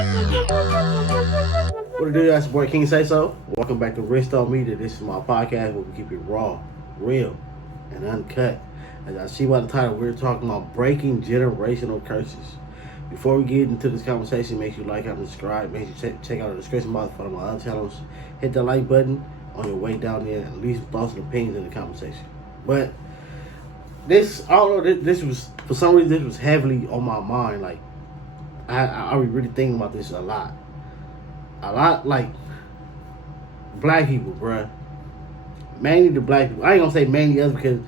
What it do, that's your boy KiingSaySo. Welcome back to Riichstonemedia. This is my podcast where we keep it raw, real, and uncut. As I see by the title, we're talking about breaking generational curses. Before we get into this conversation, make sure you like and subscribe. Make sure you check out the description box for my other channels. Hit the like button on your way down there and leave some thoughts and opinions in the conversation. But this, I don't know, this was, for some reason, this was heavily on my mind. Like, I was really thinking about this a lot. Like black people, bruh. Mainly the black people. I ain't gonna say mainly us because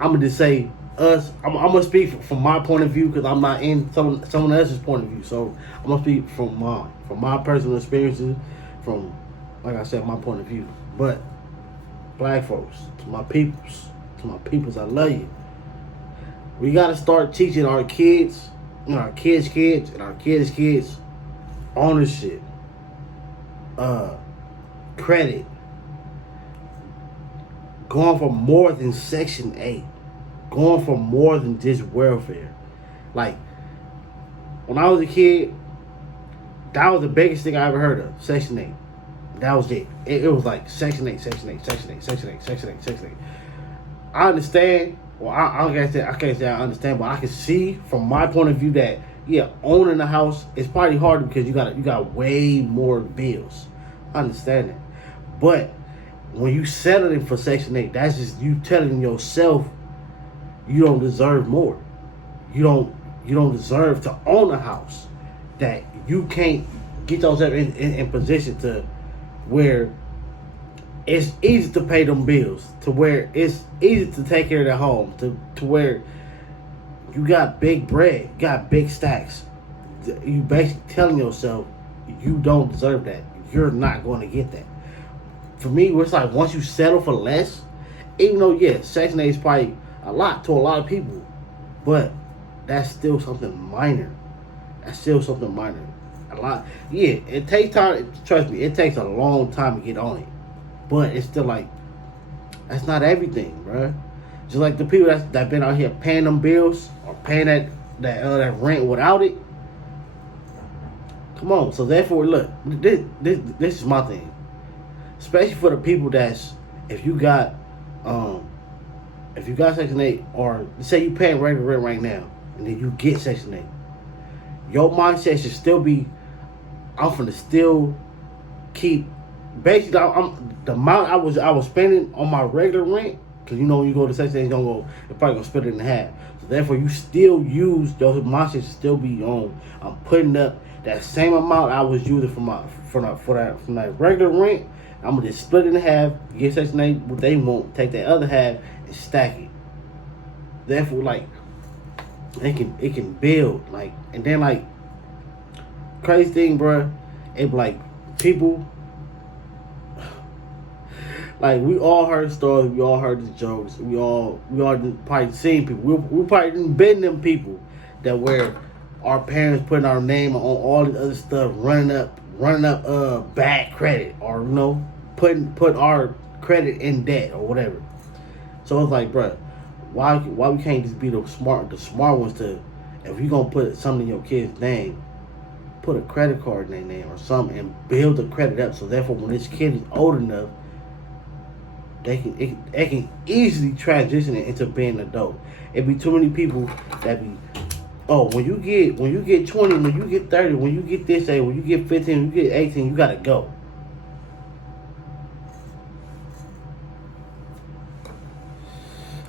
I'm gonna just say us. I'm gonna speak from my point of view because I'm not in someone else's point of view. So I'm gonna speak from my personal experiences, from, like I said, my point of view. But black folks, to my peoples, I love you. We gotta start teaching our kids, and our kids' kids, and our kids' kids ownership. Credit, going for more than Section 8, going for more than just welfare. Like, when I was a kid, that was the biggest thing I ever heard of, Section 8. That was it. It was like Section 8, Section 8, Section 8, Section 8, Section 8, Section 8. I understand, well, I can't say I understand, but I can see from my point of view that, yeah, owning a house is probably harder because you got way more bills. I understand that. But when you settling for Section 8, that's just you telling yourself you don't deserve more. You don't deserve to own a house. That you can't get yourself in position to where it's easy to pay them bills, to where it's easy to take care of the home, to where you got big bread, you got big stacks. You basically telling yourself you don't deserve that. You're not going to get that. For me, it's like once you settle for less, even though, yeah, Section 8 is probably a lot to a lot of people, but that's still something minor. A lot. Yeah, it takes time. Trust me, it takes a long time to get on it. But it's still like, that's not everything, bruh. Just like the people that been out here paying them bills or paying that rent without it. Come on. So therefore, look, this is my thing. Especially for the people that's, if you got Section 8, or say you paying regular rent right now, and then you get Section 8, your mindset should still be, I'm finna still keep, basically, the amount I was spending on my regular rent, because you know when you go to Section 8, you're probably gonna split it in half. So therefore, you still use, your mindset should still be on, I'm putting up that same amount I was using from that regular rent. I'm gonna just split it in half, get Section 8, what they want, take that other half and stack it. Therefore, like, it can build, like, and then, like, crazy thing, bruh, it be like people, like, we all heard stories, we all heard the jokes, we all probably seen people, we probably been them people that where our parents putting our name on all the other stuff, running up bad credit, or, you know, put our credit in debt or whatever. So it's like, bruh, why we can't just be the smart ones to, if you gonna put something in your kid's name, put a credit card in their name or something and build the credit up, so therefore when this kid is old enough, they can easily transition it into being an adult. It be too many people that be, oh, when you get 20, when you get 30, when you get this age, when you get 15, when you get 18, you gotta go.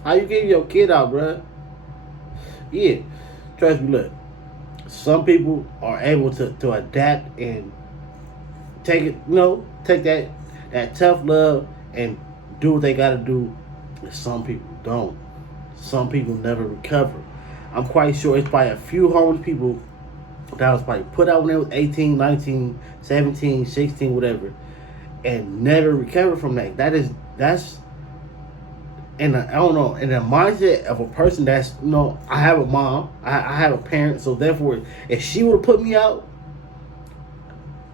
How you getting your kid out, bruh? Yeah, trust me, look. Some people are able to adapt and take it, you know, take that tough love and do what they gotta do. And some people don't. Some people never recover. I'm quite sure it's probably a few homeless people that was probably put out when they was 18, 19, 17, 16, whatever, and never recovered from that. That's and I don't know, in the mindset of a person that's, you know, I have a mom, I have a parent, so therefore, if she would have put me out,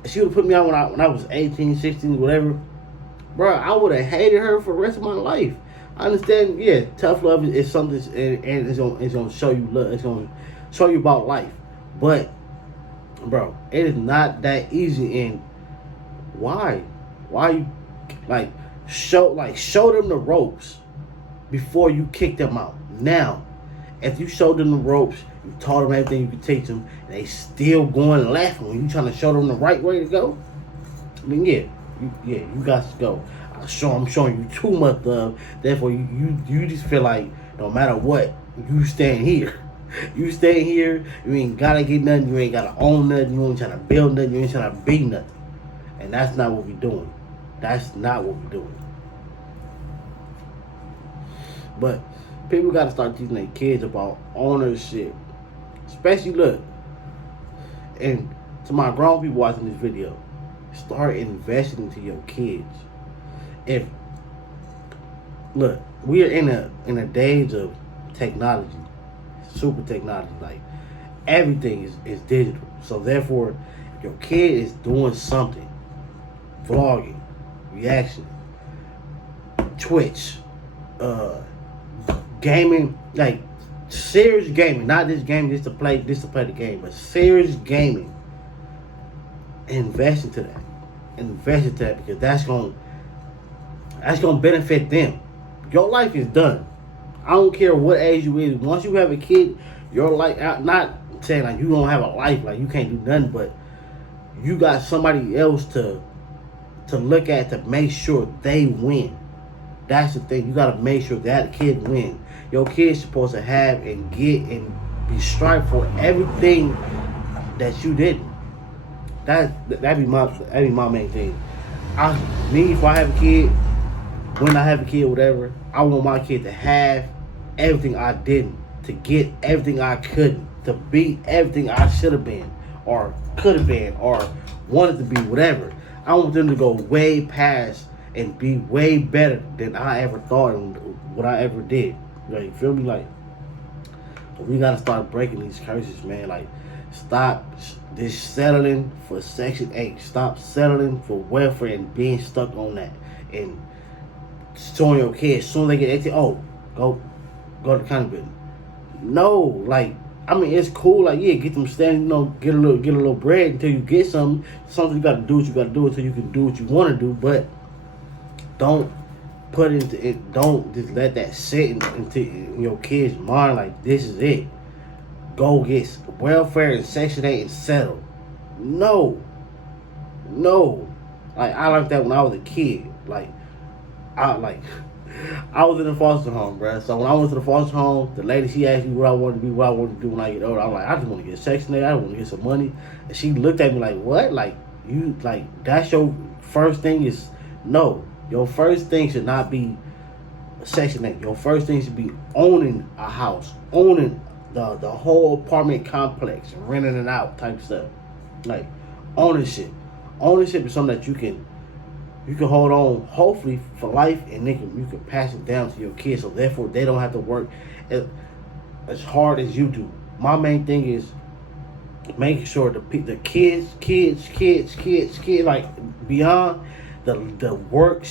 when I was 18, 16, whatever, bro, I would have hated her for the rest of my life. I understand, yeah, tough love is something, and it's gonna show you love, it's gonna show you about life, but bro, it is not that easy. And why? Why you like show them the ropes before you kick them out. Now, if you showed them the ropes, you taught them everything you could teach them, and they still going and laughing when you trying to show them the right way to go, then you got to go. I'm showing you too much love. Therefore, you just feel like no matter what, you stand here. You stay here. You ain't gotta get nothing. You ain't gotta own nothing. You ain't trying to build nothing. You ain't trying to be nothing. And that's not what we doing. That's not what we doing. But people got to start teaching their kids about ownership. Especially, look, and to my grown people watching this video, start investing into your kids. If, look, we are in a days of technology, super technology. Like, everything is digital. So, therefore, if your kid is doing something, vlogging, reaction, Twitch, gaming, like serious gaming, not this game just to play the game, but serious gaming. Invest into that because that's gonna benefit them. Your life is done. I don't care what age you is. Once you have a kid, your life, not saying like you don't have a life, like you can't do nothing, but you got somebody else to look at to make sure they win. That's the thing. You gotta make sure that kid wins. Your kid's supposed to have and get and be strived for everything that you didn't. That'd be my main thing. If I have a kid, when I have a kid, whatever, I want my kid to have everything I didn't, to get everything I couldn't, to be everything I should have been, or could have been, or wanted to be, whatever. I want them to go way past and be way better than I ever thought and what I ever did. Like, you feel me? Like, we gotta start breaking these curses, man. Like, stop this settling for Section 8. Stop settling for welfare and being stuck on that. And showing your kids, as soon as they get 18, go to the county building. No, like, I mean, it's cool. Like, yeah, get them standing, get a little bread until you get something. Something you gotta do what you gotta do until you can do what you want to do. But don't put into it. Don't just let that sit in your kid's mind. Like, this is it. Go get welfare and Section 8 and settle. No. Like, I learned that when I was a kid. I was in a foster home, bruh. So when I went to the foster home, the lady, she asked me what I wanted to be, what I wanted to do when I get older. I'm like, I just want to get Section 8. I want to get some money. And she looked at me like, what? Like, you, like, that's your first thing is, no. Your first thing should not be Section 8. Your first thing should be owning a house, owning the whole apartment complex, renting it out type stuff. Like, ownership. Ownership is something that you can hold on, hopefully, for life, and you can pass it down to your kids, so therefore they don't have to work as hard as you do. My main thing is making sure the kids, like, beyond the work,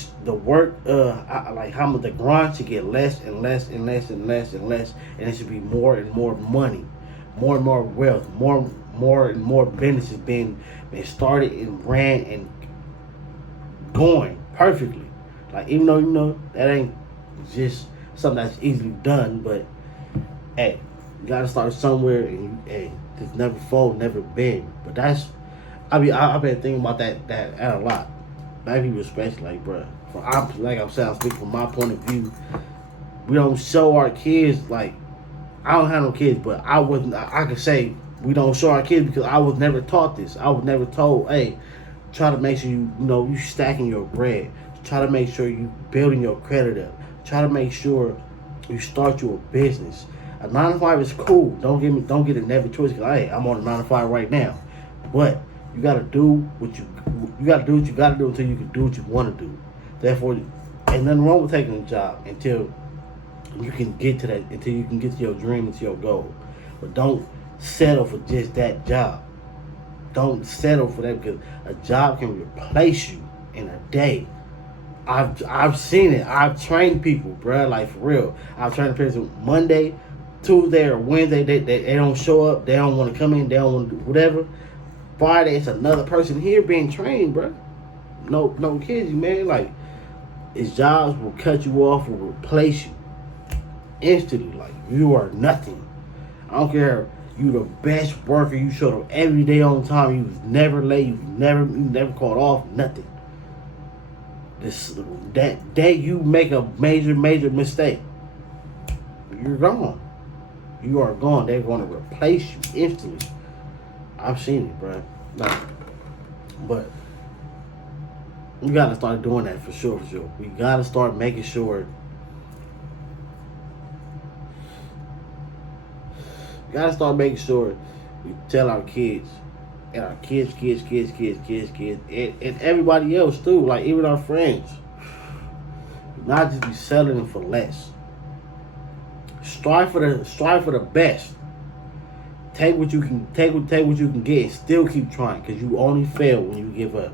like how much the grind should get less and less, and it should be more and more money, more and more wealth, more and more businesses being started and ran and going perfectly. Like, even though that ain't just something that's easily done, but hey, you gotta start somewhere, and it's never fold, never bend. But that's, I've been thinking about that a lot. Black people especially, like, bruh, like I'm saying, I'm speaking from my point of view. We don't show our kids, like, I don't have no kids, but I could say we don't show our kids because I was never taught this. I was never told, hey, try to make sure you stacking your bread. Try to make sure you building your credit up. Try to make sure you start your business. A 9-to-5 is cool. Don't get a never choice because, hey, I'm on a 9-to-5 right now. But you gotta do what you gotta do until you can do what you want to do. Therefore, ain't nothing wrong with taking a job until you can get to that, until you can get to your dream and to your goal. But don't settle for just that job. Don't settle for that, because a job can replace you in a day. I've seen it. I've trained people, bruh, like, for real. I've trained a person Monday, Tuesday, or Wednesday. They don't show up. They don't want to come in. They don't want to do whatever. Friday, it's another person here being trained, bro. No kids, man. Like, his jobs will cut you off, will replace you instantly. Like, you are nothing. I don't care. You the best worker. You showed up every day on time. You was never late. You never called off. Nothing. That day you make a major mistake, you're gone. You are gone. They're going to replace you instantly. I've seen it, bro. Like, but we gotta start doing that for sure. We gotta start making sure. We gotta start making sure we tell our kids and our kids, and everybody else too. Like, even our friends, not just be settling for less. Strive for the best. Take what you can take what you can get, and still keep trying, because you only fail when you give up.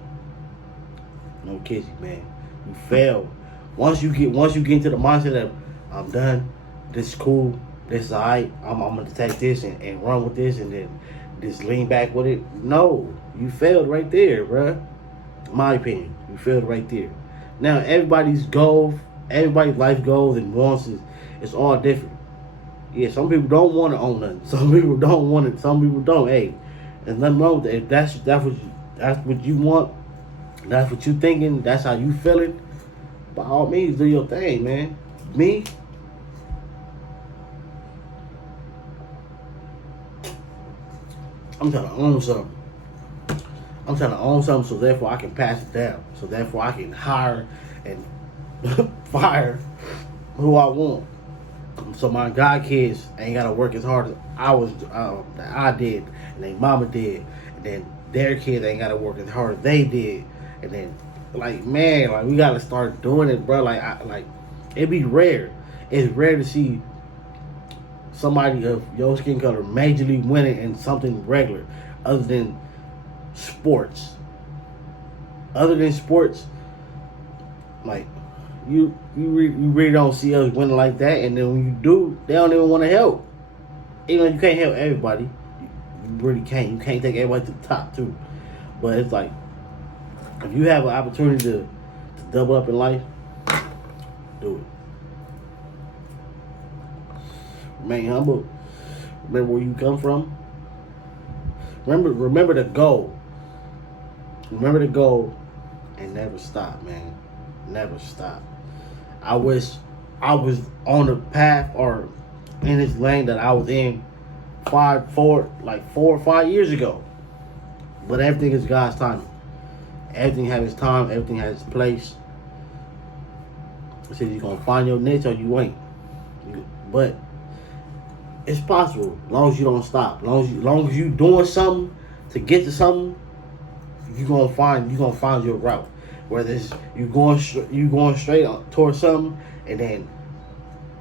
No kidding, man. You fail. Once you get into the mindset that I'm done, this is cool, this is alright, I'm gonna take this and run with this and then just lean back with it. No, you failed right there, bruh. In my opinion, you failed right there. Now everybody's life goals and wants is all different. Yeah, some people don't want to own nothing. Some people don't want it. Some people don't. Hey, there's nothing wrong with that. If that's what you want, that's what you thinking, that's how you feeling, by all means, do your thing, man. Me, I'm trying to own something. I'm trying to own something, so therefore I can pass it down. So therefore I can hire and fire who I want. So my god kids ain't gotta work as hard as I did, and their mama did, and then their kids ain't gotta work as hard as they did, and then man, we gotta start doing it, bro. It'd be rare. It's rare to see somebody of your skin color majorly winning in something regular, other than sports. Like, you really don't see us winning like that, and then when you do, they don't even want to help. Even though you can't help everybody, you really can't. You can't take everybody to the top too. But it's like, if you have an opportunity to double up in life, do it. Remain humble. Remember where you come from. Remember the goal. Remember the goal, and never stop, man. Never stop. I wish I was on the path or in this lane that I was in 4 or 5 years ago. But everything is God's timing. Everything has its time. Everything has its place. He said you're gonna find your niche or you ain't. But it's possible, as long as you don't stop. As long as you doing something to get to something, you're gonna find your route. Whether it's you going straight towards something, and then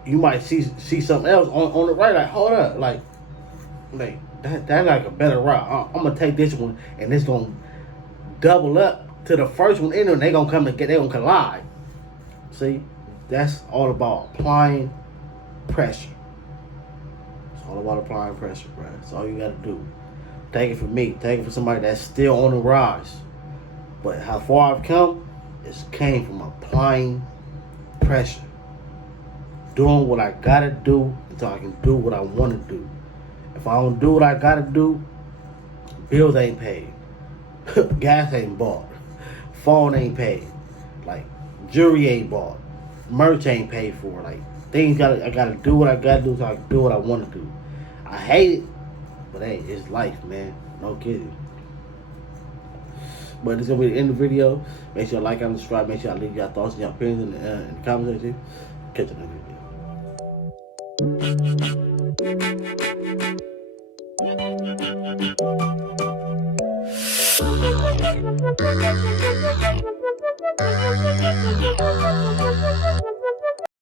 you might see something else on the right. Like, hold up, like that's like a better route. I'm gonna take this one, and it's gonna double up to the first one, and then they gonna collide. See, that's all about applying pressure. It's all about applying pressure, bro. That's all you gotta do. Take it from me. Take it from somebody that's still on the rise. But how far I've come, it's came from applying pressure. Doing what I gotta do until I can do what I wanna do. If I don't do what I gotta do, bills ain't paid. Gas ain't bought. Phone ain't paid. Like, jewelry ain't bought. Merch ain't paid for. Like, I gotta do what I gotta do so I can do what I wanna do. I hate it, but hey, it's life, man. No kidding. But it's gonna be the end of the video. Make sure you like and subscribe. Make sure you leave your thoughts and your opinions in the comment section. Catch you in the video.